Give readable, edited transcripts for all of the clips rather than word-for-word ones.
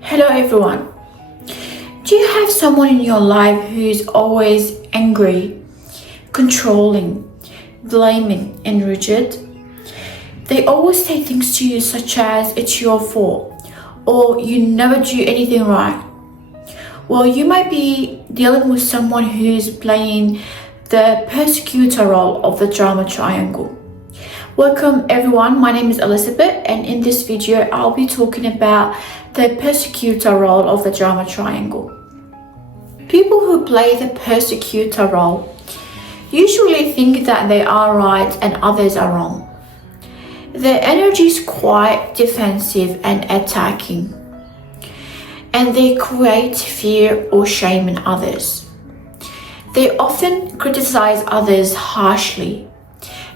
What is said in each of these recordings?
Hello everyone. Do you have someone in your life who's always angry, controlling, blaming, and rigid? They always say things to you such as it's your fault or you never do anything right. Well, you might be dealing with someone who's playing the persecutor role of the drama triangle. Welcome everyone, my name is Elizabeth, and in this video I'll be talking about the persecutor role of the drama triangle. People who play the persecutor role usually think that they are right and others are wrong. Their energy is quite defensive and attacking, and they create fear or shame in others. They often criticize others harshly.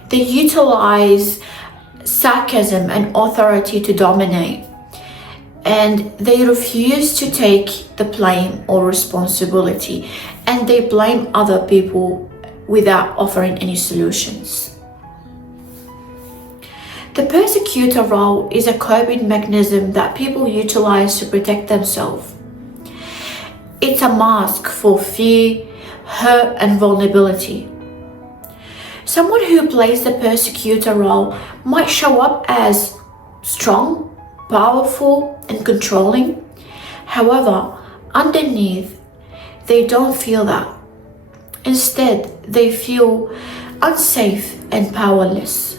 They utilize sarcasm and authority to dominate, and they refuse to take the blame or responsibility, and they blame other people without offering any solutions. The persecutor role is a coping mechanism that people utilize to protect themselves. It's a mask for fear, hurt, and vulnerability. Someone who plays the persecutor role might show up as strong, powerful, and controlling. However, underneath, they don't feel that. Instead, they feel unsafe and powerless.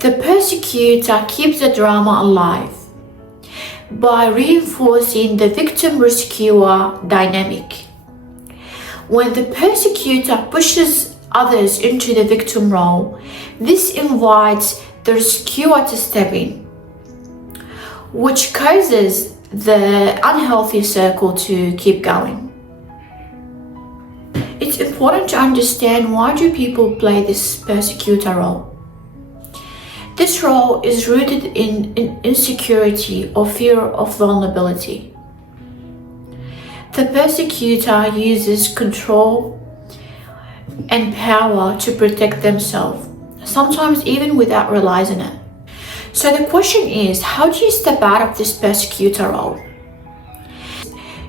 The persecutor keeps the drama alive by reinforcing the victim-rescuer dynamic. When the persecutor pushes others into the victim role, this invites the rescuer to step in, which causes the unhealthy circle to keep going. It's important to understand why do people play this persecutor role. This role is rooted in insecurity or fear of vulnerability. The persecutor uses control and power to protect themselves, sometimes even without realizing it. So the question is, how do you step out of this persecutor role?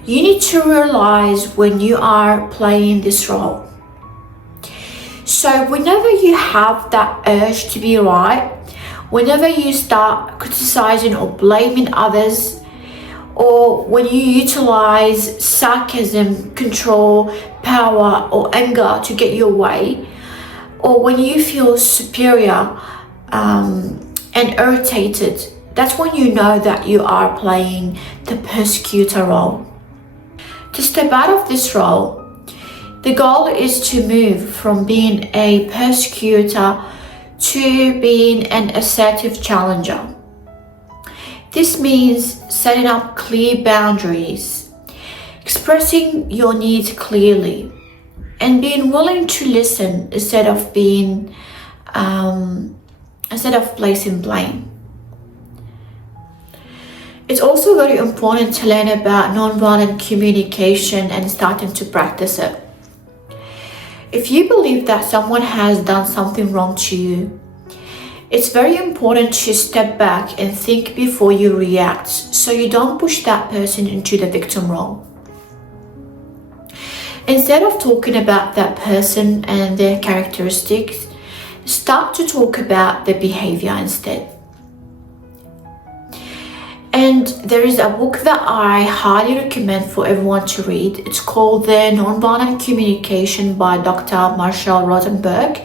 You need to realize when you are playing this role. So whenever you have that urge to be right, whenever you start criticizing or blaming others, or when you utilize sarcasm, control, power, or anger to get your way, or when you feel superior and irritated, that's when you know that you are playing the persecutor role. To step out of this role, the goal is to move from being a persecutor to being an assertive challenger. This means setting up clear boundaries, expressing your needs clearly, and being willing to listen instead of placing blame. It's also very important to learn about nonviolent communication and starting to practice it. If you believe that someone has done something wrong to you, it's very important to step back and think before you react, so you don't push that person into the victim role. Instead of talking about that person and their characteristics, start to talk about the behavior instead. And there is a book that I highly recommend for everyone to read. It's called The Nonviolent Communication by Dr. Marshall Rosenberg.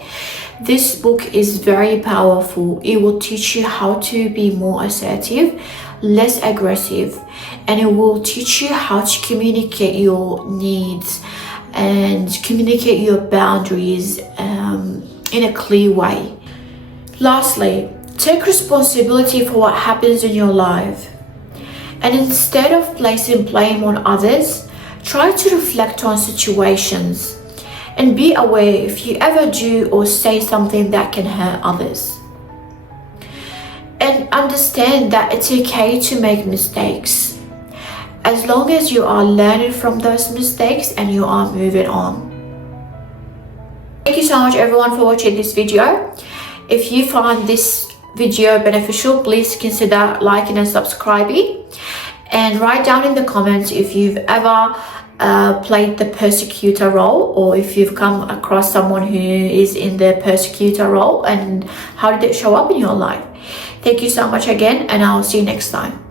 This book is very powerful. It will teach you how to be more assertive, less aggressive, and it will teach you how to communicate your needs and communicate your boundaries in a clear way. Lastly, take responsibility for what happens in your life. And instead of placing blame on others, try to reflect on situations and be aware if you ever do or say something that can hurt others. And understand that it's okay to make mistakes, as long as you are learning from those mistakes and you are moving on. Thank you so much everyone for watching this video. If you find this video beneficial, please consider liking and subscribing, and write down in the comments if you've ever played the persecutor role, or if you've come across someone who is in the persecutor role and how did it show up in your life. Thank you so much again, and I'll see you next time.